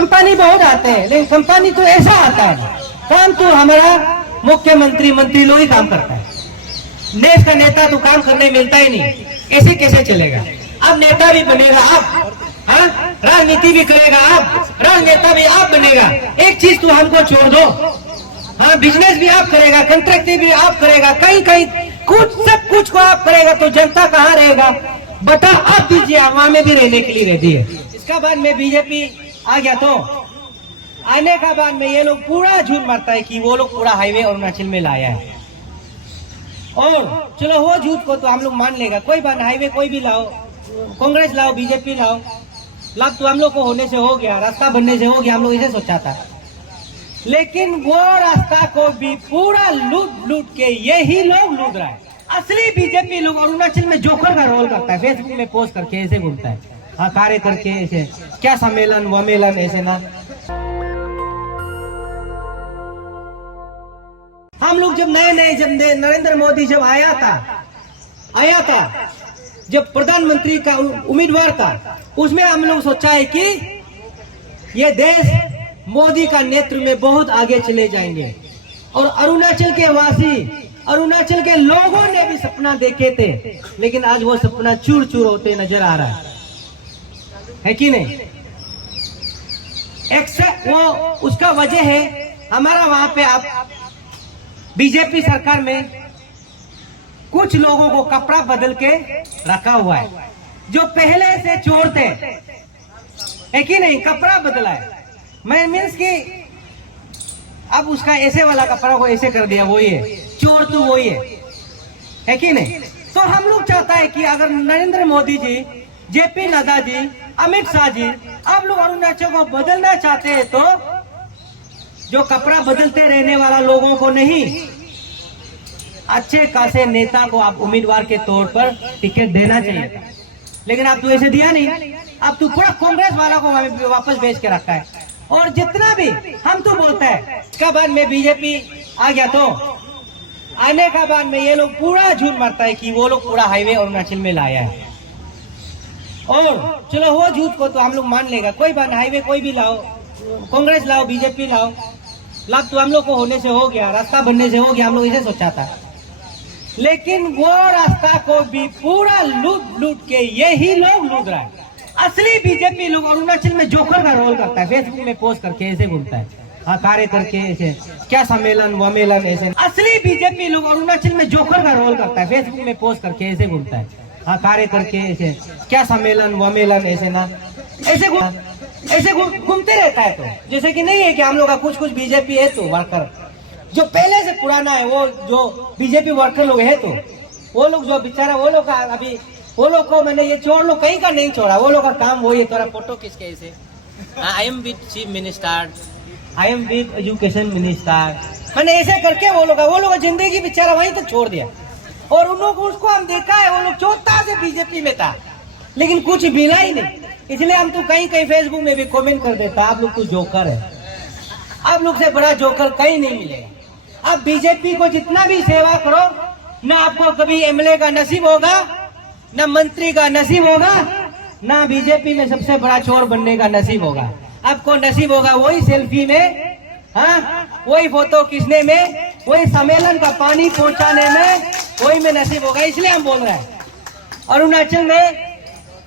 Company बहुत आते हैं, लेकिन कंपनी तो ऐसा आता है, काम तो हमारा मुख्यमंत्री मंत्री लोग ही काम करता है। देश का नेता तो काम करने मिलता ही नहीं, ऐसे कैसे चलेगा। अब नेता भी बनेगा आप, हाँ, राजनीति भी करेगा आप, राजनेता भी आप बनेगा। एक चीज तो हमको छोड़ दो, हाँ, बिजनेस भी आप करेगा, कंट्रैक्ट भी आप करेगा, कहीं कहीं कुछ सब कुछ को आप करेगा, तो जनता कहाँ रहेगा। बता आप दीजिए, आवाम में भी रहने के लिए रहती है। इसका बाद में बीजेपी आ गया, तो आने का बाद में ये लोग पूरा झूठ मारता है कि वो लोग पूरा हाईवे अरुणाचल में लाया है। और चलो वो झूठ को तो हम लोग मान लेगा, कोई बात, हाईवे कोई भी लाओ, कांग्रेस लाओ, बीजेपी लाओ, लाभ तो हम लोग को होने से हो गया, रास्ता बनने से हो गया, हम लोग इसे सोचा था। लेकिन वो रास्ता को भी पूरा लूट लूट के यही लोग लूट रहा है। असली बीजेपी लोग अरुणाचल में जोकर का रोल करता है, फेसबुक में पोस्ट करके ऐसे घूमता है, हाँ, कार्य करके ऐसे, क्या सम्मेलन वमेलन ऐसे ना। हम लोग जब नए जब नरेंद्र मोदी जब आया था, जब प्रधानमंत्री का उम्मीदवार था, उसमें हम लोग सोचा है कि ये देश मोदी का नेतृत्व में बहुत आगे चले जाएंगे। और अरुणाचल के वासी, अरुणाचल के लोगों ने भी सपना देखे थे, लेकिन आज वो सपना चूर चूर होते नजर आ रहा है कि नहीं। वो उसका वजह है हमारा वहां पे आप बीजेपी सरकार में कुछ लोगों को कपड़ा बदल के रखा हुआ है, जो पहले से चोर थे, है कि नहीं, कपड़ा बदला है। मैं मीन्स कि अब उसका ऐसे वाला कपड़ा को ऐसे कर दिया, वही है चोर, तो वही है कि नहीं। तो हम लोग चाहता है कि अगर नरेंद्र मोदी जी, जेपी नड्डा जी, अमित शाह जी, आप लोग अरुणाचल को बदलना चाहते हैं, तो जो कपड़ा बदलते रहने वाला लोगों को नहीं, अच्छे खासे नेता को आप उम्मीदवार के तौर पर टिकट देना चाहिए था। लेकिन आप तो ऐसे दिया नहीं, आप तो पूरा कांग्रेस वाला को वापस भेज के रखा है। और जितना भी हम तो बोलते हैं, इसका बाद में बीजेपी आ गया, तो आने का बाद में ये लोग पूरा झूठ मारता है कि वो लोग पूरा हाईवे अरुणाचल में लाया है। और चलो वो झूठ को तो हम लोग मान लेगा, कोई बात, हाईवे कोई भी लाओ, कांग्रेस लाओ, बीजेपी लाओ, लाभ तो हम लोग को होने से हो गया, रास्ता बनने से हो गया, हम लोग इसे सोचा था। लेकिन वो रास्ता को भी पूरा लूट लूट के यही लोग लूट रहा है। असली बीजेपी लोग अरुणाचल में जोकर का रोल करता है, फेसबुक में पोस्ट करके ऐसे घूमता है, हाँ, कार्य करके ऐसे, क्या सम्मेलन वमेलन ऐसे। असली बीजेपी लोग अरुणाचल में जोकर का रोल करता है, फेसबुक में पोस्ट करके ऐसे घूमता है, हाँ, कार्य करके ऐसे, क्या सम्मेलन वमेलन ऐसे ना, ऐसे घूमते रहता है। तो जैसे कि नहीं है कि हम लोग का कुछ बीजेपी है तो वर्कर जो पहले से पुराना है, वो जो बीजेपी वर्कर लोग है, तो वो लोग जो बेचारा, वो लोग का अभी, वो लोग को मैंने ये चोर लोग कहीं का नहीं छोड़ा, वो लोग का काम वही है, थोड़ा फोटो खींच ऐसे, I am with chief minister, I am with education minister, मैंने ऐसे करके वो लोग जिंदगी बेचारा वहीं तक छोड़ दिया। और उन लोग, उसको हम देखा है, वो लोग चौथा से बीजेपी में था, लेकिन कुछ मिला ही नहीं। इसलिए हम तो कहीं कहीं फेसबुक में भी कमेंट कर देता, आप लोग तो जोकर है, आप लोग से बड़ा जोकर कहीं नहीं मिलेगा। आप बीजेपी को जितना भी सेवा करो, ना आपको कभी एमएलए का नसीब होगा, ना मंत्री का नसीब होगा, ना बीजेपी में सबसे बड़ा चोर बनने का नसीब होगा। आपको नसीब होगा वही सेल्फी में, हाँ, वही फोटो खींचने में, वही सम्मेलन का पानी पहुंचाने में, वही में नसीब होगा। इसलिए हम बोल रहे हैं, अरुणाचल में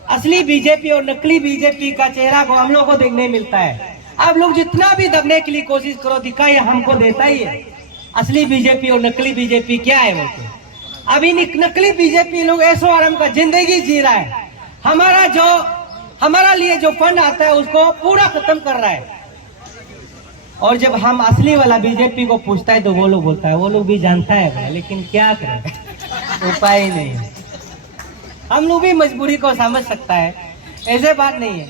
असली बीजेपी और नकली बीजेपी का चेहरा को हम लोग को देखने मिलता है। आप लोग जितना भी दबने के लिए कोशिश करो, दिखाइए, हमको देता ही है असली बीजेपी और नकली बीजेपी क्या है। बोलते अभी नकली बीजेपी लोग ऐसो आराम का जिंदगी जी रहा है, हमारा लिए जो फंड आता है उसको पूरा खत्म कर रहा है। और जब हम असली वाला बीजेपी को पूछता है तो वो लोग बोलता है, वो लोग भी जानता है, लेकिन क्या करें, उपाय नहीं है। हम लोग भी मजबूरी को समझ सकता है, ऐसे बात नहीं है।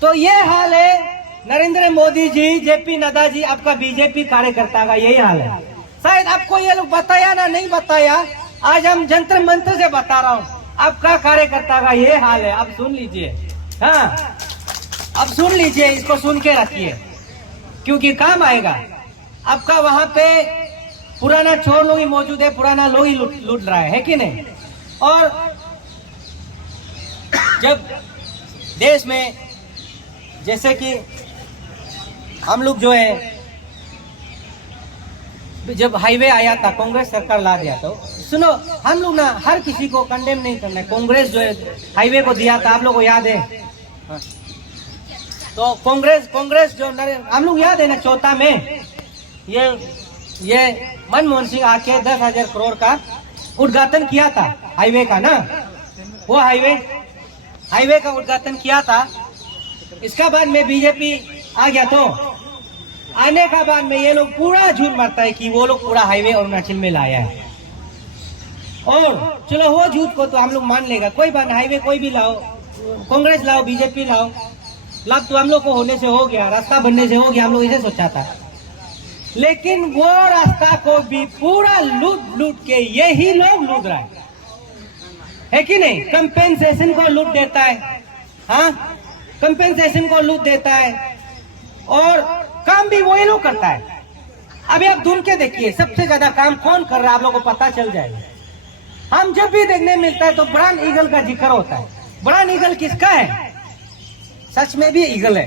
तो ये हाल है नरेंद्र मोदी जी, जेपी नड्डा जी, आपका बीजेपी कार्यकर्ता का यही हाल है। शायद आपको ये लोग बताया ना, नहीं बताया, आज हम जंतर मंत्र से बता रहा हूँ, आपका कार्यकर्ता का ये हाल है। आप सुन लीजिए, हाँ, अब सुन लीजिए, इसको सुन के रखिए, क्योंकि काम आएगा। आपका वहां पे पुराना चोर लोग ही मौजूद है, पुराना लोग ही लूट रहा है कि नहीं। और जब देश में जैसे कि हम लोग जो है जब हाईवे आया था कांग्रेस सरकार ला दिया, तो सुनो हम लोग ना हर किसी को कंडेम नहीं करना है। कांग्रेस जो है हाईवे को दिया था, आप लोगों को याद है? हाँ। तो कांग्रेस जो हम लोग याद है ना, चौथा में ये मनमोहन सिंह आके 10,000 करोड़ का उद्घाटन किया था हाईवे का ना, वो हाईवे का उद्घाटन किया था। इसका बाद में बीजेपी आ गया, तो आने का बाद में ये लोग पूरा झूठ मारता है कि वो लोग पूरा हाईवे अरुणाचल में लाया है। और चलो वो झूठ को तो हम लोग मान लेगा, कोई बात, हाईवे कोई भी लाओ, कांग्रेस लाओ, बीजेपी लाओ, लाभ तो हम लोग को होने से हो गया, रास्ता बनने से हो गया, हम लोग इसे सोचा था। लेकिन वो रास्ता को भी पूरा लूट के यही लोग लूट रहा है कि नहीं? कंपेंसेशन को लूट देता है, हाँ, कंपेंसेशन को लूट देता है, और काम भी वही लोग करता है। अभी आप ढूंढ के देखिए सबसे ज्यादा काम कौन कर रहा है, आप लोगों को पता चल जाएगा। हम जब भी देखने मिलता है तो ब्राउन ईगल का जिक्र होता है। ब्राउन ईगल किसका है? सच में भी ईगल है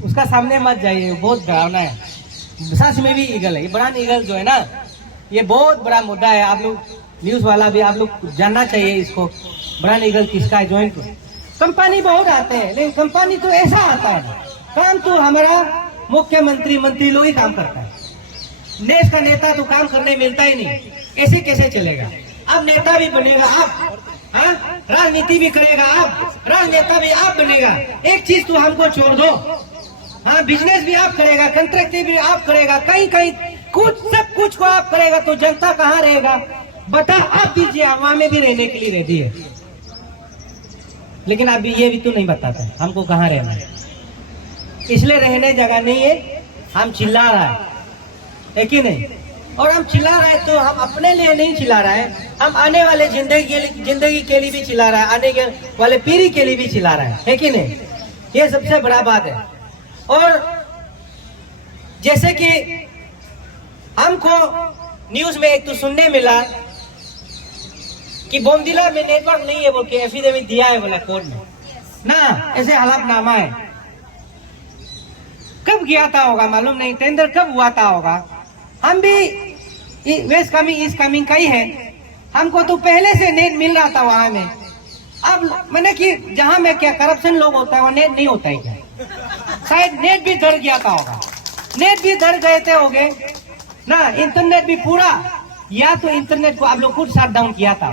उसका सामने मत जाइए, बहुत डरावना है, सच में भी ईगल है। ये ब्राउन ईगल जो है ना, ये बहुत बड़ा मुद्दा है। आप लोग न्यूज वाला भी आप लोग जानना चाहिए इसको, ब्राउन ईगल किसका है। ज्वाइंट कंपनी बहुत आते हैं, लेकिन कंपनी तो ऐसा आता है, काम तो हमारा मंत्री लोग ही काम करता है। देश का नेता तो काम करने मिलता ही नहीं, ऐसे कैसे चलेगा? अब नेता भी बनेगा आप, हाँ, राजनीति भी करेगा आप, राजनेता भी आप बनेगा। एक चीज तो हमको छोड़ दो, हाँ, बिजनेस भी आप करेगा, कंट्रैक्ट भी आप करेगा, कहीं सब कुछ को आप करेगा, तो जनता कहाँ रहेगा? बता आप दीजिए, हवा में भी रहने के लिए रेडी है, लेकिन अभी ये भी तो नहीं बताता हमको कहाँ रहना है। इसलिए रहने जगह नहीं है, हम चिल्ला रहा है कि नहीं? और हम चिल्ला रहे हैं तो हम अपने लिए नहीं चिल्ला रहे हैं, हम आने वाले जिंदगी के लिए भी चिल्ला रहा है, आने के वाले पीढ़ी के लिए भी चिल्ला रहा है कि नहीं? ये सबसे बड़ा बात है। और जैसे कि हमको न्यूज में एक तो सुनने मिला कि बोमदिला में नेटवर्क नहीं है बोल के एफिडेविट दिया है बोला कोर्ट में ना, ऐसे हलफनामा है। कब गया था होगा मालूम नहीं, टेंडर कब हुआ था होगा। हम भी वेस्ट कमिंग ईस्ट कमिंग का ही है, हमको तो पहले से नेट मिल रहा था वहां में। अब मैंने कि जहां में क्या करप्शन लोग होता है, वहाँ नेट नहीं होता है क्या? शायद नेट भी धर गया था होगा, नेट भी धर गए थे होगे ना, इंटरनेट भी पूरा, या तो इंटरनेट को आप लोग खुद शट डाउन किया था।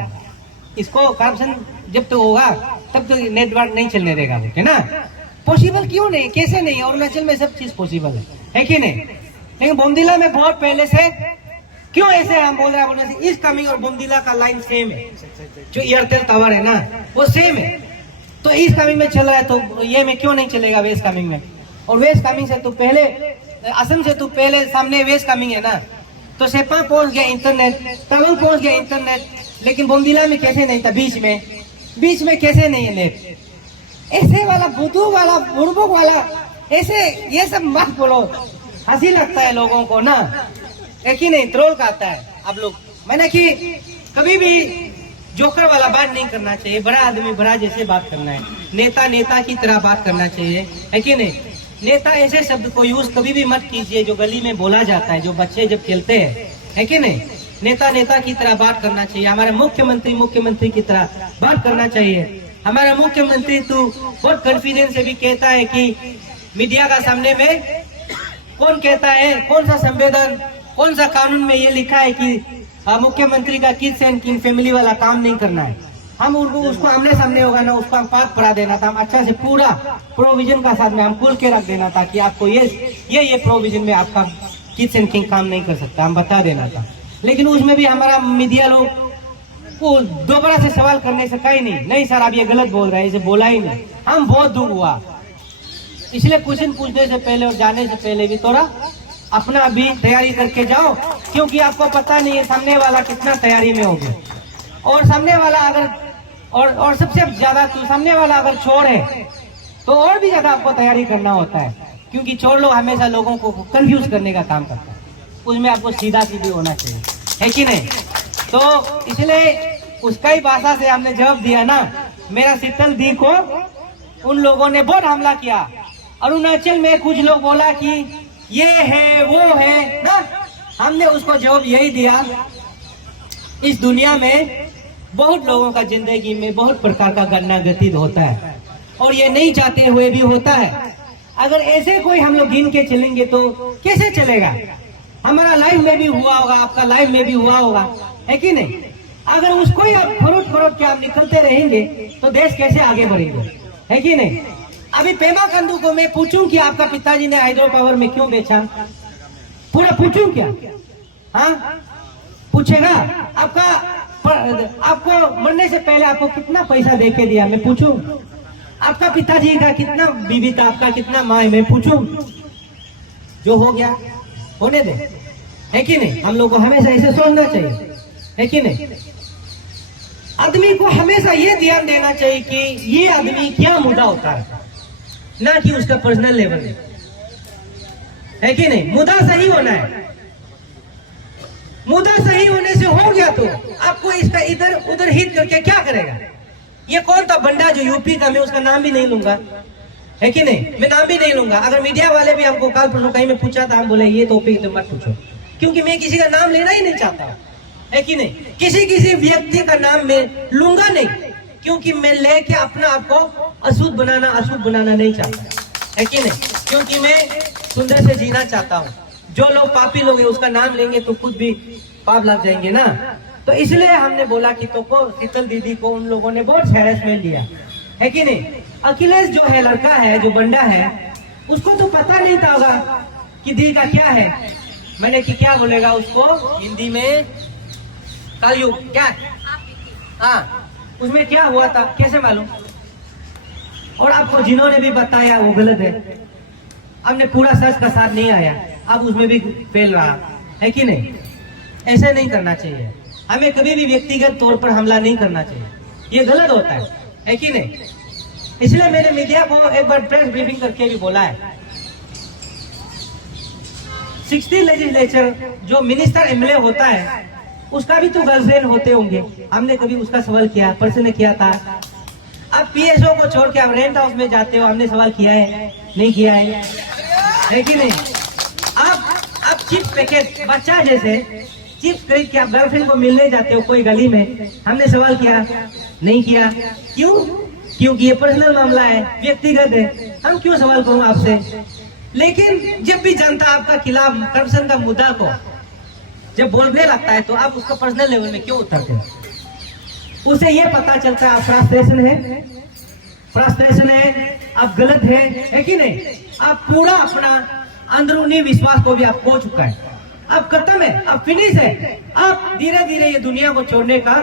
इसको करप्शन जब तो होगा तब तो नेटवर्क नहीं चलने देगा, है ना? पॉसिबल क्यों नहीं, कैसे नहीं? अरुणाचल में सब चीज पॉसिबल है कि नहीं? लेकिन बोमदिला में बहुत पहले से क्यों ऐसे हम बोल रहे हैं? ईस्ट कमिंग और बोमदिला का लाइन सेम है, जो एयरटेल टावर है ना वो सेम है, तो ईस्ट कमिंग में चल रहा है, तो ये में क्यों नहीं चलेगा वेस्ट कमिंग में? और वेस्ट कमिंग से तो पहले, असम से तो पहले सामने वेस्ट कमिंग है ना, तो सेपा पहुंच गया इंटरनेट, तवांग पहुंच गया इंटरनेट, लेकिन बोमदिला में कैसे नहीं था? बीच में कैसे नहीं है नेट? ऐसे वाला बुद्धू वाला बुड़बुक वाला ऐसे ये सब मत बोलो, हंसी लगता है लोगों को ना, एक ही नहीं ट्रोल करता है आप लोग। मैंने कि कभी भी जोकर वाला बात नहीं करना चाहिए, बड़ा आदमी बड़ा जैसे बात करना है, नेता की तरह बात करना चाहिए, है कि नहीं? नेता ऐसे शब्द को यूज कभी भी मत कीजिए जो गली में बोला जाता है, जो बच्चे जब खेलते हैं, है कि नहीं? नेता की तरह बात करना चाहिए, हमारा मुख्यमंत्री की तरह बात करना चाहिए। हमारा मुख्यमंत्री तो बहुत कॉन्फिडेंस से भी कहता है कि मीडिया का सामने में कौन कहता है, कौन सा संविधान, कौन सा कानून में ये लिखा है कि मुख्यमंत्री का किड्स एंड किड फैमिली वाला काम नहीं करना है। हम उनको उसको आमने सामने होगा ना, उसका पाठ पढ़ा देना था, हम अच्छा से पूरा प्रोविजन का साथ में हम खोल के रख देना था कि आपको ये प्रोविजन में आपका किड्स एंड किड काम नहीं कर सकता, हम बता देना था। लेकिन उसमें भी हमारा मीडिया लोग को दोबारा से सवाल करने से कहीं नहीं सर आप ये गलत बोल रहे हैं, इसे बोला ही नहीं। हम बहुत दुख हुआ, इसलिए क्वेश्चन पूछने से पहले और जाने से पहले भी थोड़ा अपना भी तैयारी करके जाओ, क्योंकि आपको पता नहीं है सामने वाला कितना तैयारी में होगा। और सामने वाला अगर और सबसे ज्यादा तो सामने वाला अगर चोर है तो और भी ज्यादा आपको तैयारी करना होता है, क्योंकि चोर लोग हमेशा लोगों को कंफ्यूज करने का काम करता है, उसमें आपको सीधा सीधी होना चाहिए, है कि नहीं? तो इसलिए उसका ही भाषा से हमने जवाब दिया ना, मेरा शीतल दी को उन लोगों ने बहुत हमला किया, अरुणाचल में कुछ लोग बोला कि ये है वो है ना, हमने उसको जवाब यही दिया, इस दुनिया में बहुत लोगों का जिंदगी में बहुत प्रकार का गन्ना गतित होता है और ये नहीं चाहते हुए भी होता है। अगर ऐसे कोई हम लोग गिन के चलेंगे तो कैसे चलेगा? हमारा लाइफ में भी हुआ होगा, आपका लाइफ में भी हुआ होगा, है कि नहीं? अगर उसको ही आप खरोट के आप निकलते रहेंगे तो देश कैसे आगे बढ़ेंगे, है कि नहीं? अभी पेमा खांडू को मैं पूछूं कि आपका पिताजी ने हाइड्रो पावर में क्यों बेचा, पूरा पूछूं क्या? हाँ पूछेगा? आपको मरने से पहले आपको कितना पैसा दे के दिया, मैं पूछूं? आपका पिताजी का कितना बीवी था, आपका कितना माँ है, मैं पूछूं? जो हो गया होने दे, है कि नहीं? हम लोग को हमेशा ऐसे सोचना चाहिए, है कि नहीं? आदमी को हमेशा ये ध्यान देना चाहिए कि ये आदमी क्या मुद्दा होता है, ना कि उसका पर्सनल लेवल में, है कि नहीं? मुद्दा सही होना है। मुद्दा सही होने से हो गया तो आपको इसका इधर उधर हिट करके क्या करेगा? ये कौन था बंदा जो यूपी का, मैं उसका नाम भी नहीं लूंगा, है कि नहीं? मैं नाम भी नहीं लूंगा। अगर मीडिया वाले भी हमको काल परसों कहीं में पूछा था, हम बोले ये टॉपिक तो मत पूछो, क्योंकि मैं किसी का नाम लेना ही नहीं चाहता, है कि नहीं? किसी व्यक्ति का नाम मैं लूंगा नहीं, क्योंकि मैं लेके अपना आपको अशुद्ध बनाना नहीं चाहता, है कि नहीं? क्योंकि मैं सुंदर से जीना चाहता हूँ। जो लोग पापी लोग हैं उसका नाम लेंगे तो खुद भी पाप लग जाएंगे ना। तो इसलिए हमने बोला कि तो को शीतल दीदी को उन लोगों ने बहुत हैरेसमेंट दिया, है कि नहीं? अखिलेश जो है लड़का है, जो बंदा है, उसको तो पता नहीं था होगा कि दी का क्या है। मैंने कि क्या बोलेगा उसको हिंदी में, कलयुग क्या, हाँ उसमें क्या हुआ था कैसे मालूम? और आपको जिन्होंने भी बताया वो गलत है, हमने पूरा सच का साथ नहीं आया, अब उसमें भी फेल रहा, है कि नहीं? ऐसे नहीं करना चाहिए, हमें कभी भी व्यक्तिगत तौर पर हमला नहीं करना चाहिए, ये गलत होता है कि नहीं? इसलिए मैंने मीडिया को एक बार प्रेस ब्रीफिंग करके भी बोला है, 60 लेजिस्लेचर जो मिनिस्टर एमएलए होता है उसका भी तो गर्लफ्रेंड होते होंगे, हमने कभी उसका सवाल किया? प्रश्न ने किया था? अब पीएसओ को छोड़ के आप रेंट हाउस में जाते हो, हमने सवाल किया है? नहीं किया है कि नहीं? आप चिप्स पैकेट बच्चा जैसे चिप्स खरीद के आप गर्लफ्रेंड को मिलने जाते हो कोई गली में, हमने सवाल किया? नहीं किया। क्यों? क्योंकि ये पर्सनल मामला है, व्यक्तिगत है, हम क्यों सवाल करूं आपसे? लेकिन जब भी जनता आपका खिलाफ करप्शन का मुद्दा को जब बोलने लगता है तो आप उसका पर्सनल लेवल में क्यों उतरते हैं? उसे ये पता चलता है आप फ्रस्ट्रेशन है, आप गलत है कि नहीं? आप पूरा अपना अंदरूनी विश्वास को भी आप खो चुका है, अब खत्म है, अब फिनिश है। आप धीरे धीरे ये दुनिया को छोड़ने का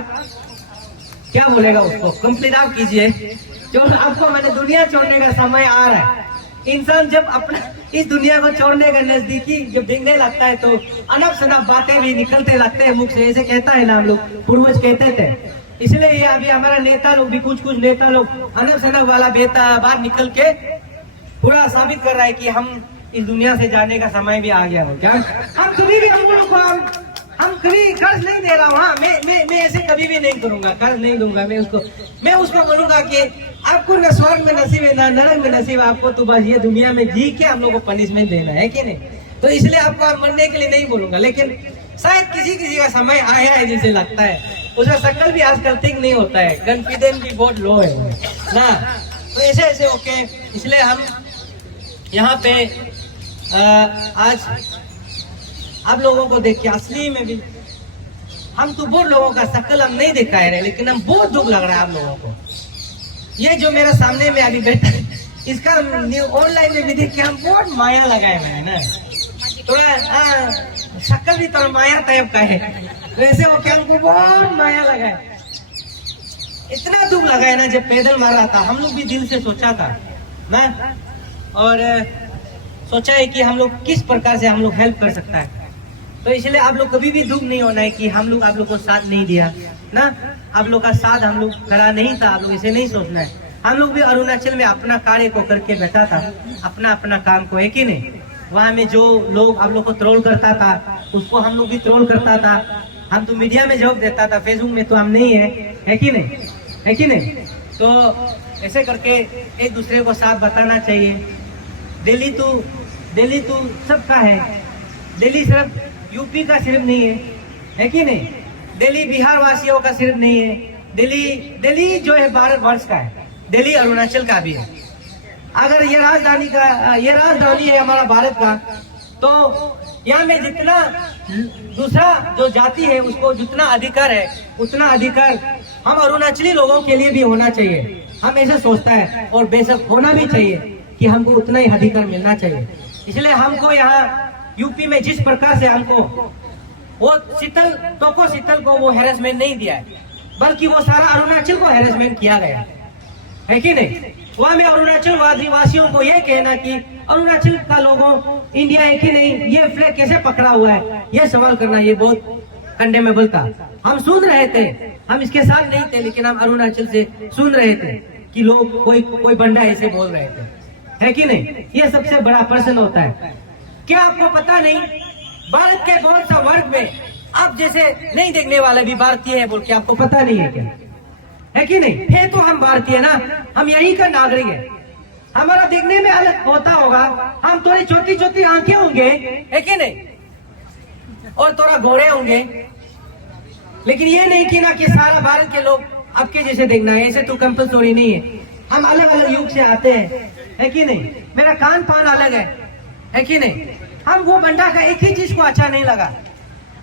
क्या बोलेगा उसको कंप्लीट आप कीजिए, जो आपको मैंने दुनिया छोड़ने का समय आ रहा है। इंसान जब अपना इस दुनिया को छोड़ने का नजदीकी जब देखने लगता है तो अनब शनब बातें भी निकलते लगते हैं मुख से, ऐसे कहता है ना हम लोग, पूर्वज कहते थे। इसलिए ये अभी हमारा नेता लोग भी कुछ नेता लोग अनब शनब वाला बेटा बाहर निकल के पूरा साबित कर रहा है कि हम इस दुनिया से जाने का समय भी आ गया हो। क्या हम कभी भी हम कभी कर्ज नहीं दे रहा हूँ, हाँ मैं ऐसे कभी भी नहीं करूंगा, कर्ज नहीं दूंगा। मैं उसको बोलूंगा कि आपको न स्वर्ग में नसीब है न नरक में नसीब, आपको तो बस ये दुनिया में जी के हम लोग को पनिशमेंट देना है कि नहीं? तो इसलिए आपको आप मरने के लिए नहीं बोलूंगा, लेकिन शायद किसी का समय आया है जिसे लगता है, उसका शक्ल भी आजकल ठीक नहीं होता है, कॉन्फिडेंस भी बहुत लो है ना, तो ऐसे ओके। इसलिए हम यहाँ पे आज आप लोगों को देख के असली में भी हम तो बहुत लोगों का शक्ल हम नहीं दिखा रहे, लेकिन हम बहुत दुख लग रहा है आप लोगों को। ये जो मेरा सामने में अभी बैठा है, इसका ऑनलाइन में भी देख के हम बहुत माया लगाए हुए है ना, थोड़ा शक्ल भी थोड़ा माया टाइप का है, वैसे हो के हमको बहुत माया लगा है। इतना दुख लगा है ना, जब पैदल मार रहा था हम लोग भी दिल से सोचा था ना, और सोचा है कि हम लोग किस प्रकार से हम लोग हेल्प कर सकता है। तो इसलिए आप लोग कभी भी दुख नहीं होना है कि हम लोग आप लोग को साथ नहीं दिया ना, आप लोग का साथ हम लोग करा नहीं था, आप लोग ऐसे नहीं सोचना है। हम लोग भी अरुणाचल में अपना कार्य को करके बैठा था, अपना काम को, है कि नहीं? वहाँ में जो लोग आप लोग को ट्रोल करता था उसको हम लोग भी ट्रोल करता था, हम तो मीडिया में जवाब देता था, फेसबुक में तो हम नहीं है कि नहीं? तो ऐसे करके एक दूसरे को साथ बताना चाहिए, दिल्ली तो सबका है। दिल्ली सिर्फ यूपी का सिर्फ नहीं है कि नहीं? दिल्ली बिहार वासियों का सिर्फ नहीं है। दिल्ली जो है भारत वर्ष का है, दिल्ली अरुणाचल का भी है। अगर ये राजधानी है हमारा भारत का, तो यहाँ में जितना दूसरा जो जाति है उसको जितना अधिकार है उतना अधिकार हम अरुणाचली लोगों के लिए भी होना चाहिए। हम ऐसा सोचता है और बेशक होना भी चाहिए कि हमको उतना ही अधिकार मिलना चाहिए। इसलिए हमको यहाँ यूपी में जिस प्रकार से हमको वो शीतल को वो हैरेसमेंट नहीं दिया है, बल्कि वो सारा अरुणाचल को हैरेसमेंट किया गया है कि नहीं? वहां में अरुणाचल वासियों को ये कहना कि अरुणाचल का लोगों इंडिया है कि नहीं, ये फ्लैग कैसे पकड़ा हुआ है, ये सवाल करना ये बहुत कंडेमेबल था। हम सुन रहे थे, हम इसके साथ नहीं थे, लेकिन हम अरुणाचल से सुन रहे थे कि लोग कोई बंदा ऐसे बोल रहे थे, है कि नहीं? ये सबसे बड़ा प्रश्न होता है। क्या आपको पता नहीं भारत के बहुत सा वर्ग में आप जैसे नहीं देखने वाले भी भारतीय है बोल के आपको पता नहीं है क्या? है कि नहीं? है तो हम भारतीय ना, हम यही का नागरिक है। हमारा देखने में अलग होता होगा, हम थोड़ी छोटी छोटी आंखें होंगे, है कि नहीं, और थोड़ा घोड़े होंगे, लेकिन ये नहीं कि ना कि सारा भारत के लोग आपके जैसे देखना है, ऐसे तो कंपलसरी नहीं है। हम अलग अलग युग से आते हैं, है कि नहीं? मेरा कान पान अलग है कि नहीं? हम वो बंदा का एक ही चीज को अच्छा नहीं लगा,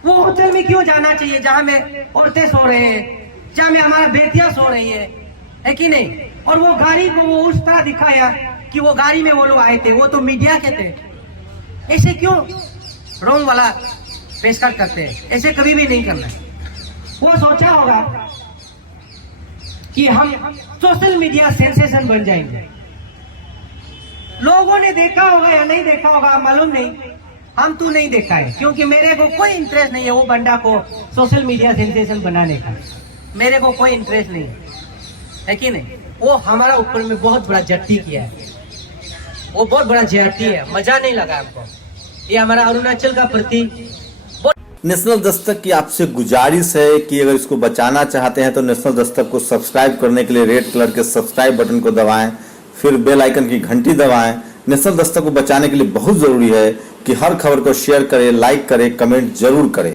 वो होटल में क्यों जाना चाहिए जहाँ में औरतें सो रहे हैं, जहाँ में हमारा बेटियां सो रही है कि नहीं? और वो गाड़ी को वो उस तरह दिखाया कि वो गाड़ी में वो लोग आए थे, वो तो मीडिया के थे। ऐसे क्यों रोंग वाला पेशकश करते हैं? ऐसे कभी भी नहीं करना है। वो सोचा होगा कि हम सोशल मीडिया सेंसेशन बन जाएंगे। लोगों ने देखा होगा या नहीं देखा होगा मालूम नहीं, हम तो नहीं देखा है, क्योंकि मेरे को कोई इंटरेस्ट नहीं है वो बंदा को सोशल मीडिया सेंसेशन बनाने का। मेरे को कोई इंटरेस्ट नहीं है कि नहीं? वो हमारा ऊपर में बहुत बड़ा जट्टी किया है, वो बहुत बड़ा जट्टी है, मजा नहीं लगा हमको। ये हमारा अरुणाचल का प्रति नेशनल दस्तक की आपसे गुजारिश है कि अगर इसको बचाना चाहते हैं तो नेशनल दस्तक को सब्सक्राइब करने के लिए रेड कलर के सब्सक्राइब बटन को दबाएं, फिर बेल आइकन की घंटी दबाएं। नेशनल दस्तक को बचाने के लिए बहुत जरूरी है कि हर खबर को शेयर करें, लाइक करें, कमेंट जरूर करें।